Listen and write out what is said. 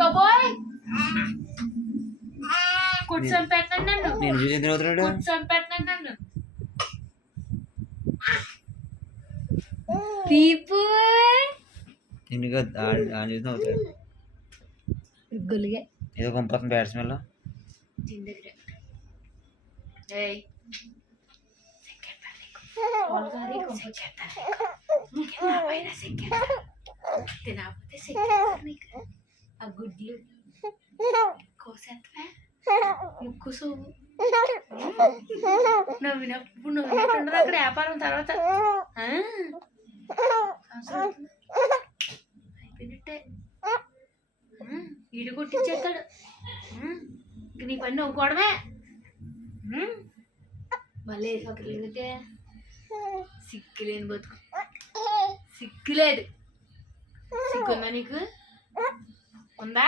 బాబోయ్ కూర్చొని పెట్టండి నన్ను. నేను చూసి ఎందుకు అవుతున్నాడు? కూర్చొని పెట్టండి నన్ను. దీపు ఎందుకు చూసి అవుతాడు? గులిగే ఏదో కొంపస్తుంది బ్యాడ్ స్మెల్. తినకపోతే ఆ గుడ్లు కోసేస్తా ముక్కు సోపు నవ్వినప్పుడు నవ్వినట్టుండదు అక్కడ వ్యాపారం. తర్వాత అయిపోయినట్టే ఈడు కొట్టించేస్తాడు. నీ పని నవ్వుకోవడమే. మళ్ళీ ఒకరితే సిగ్గులేని బతుకు. సిగ్గులేదు. సిగ్గుందా నీకు? ఉందా?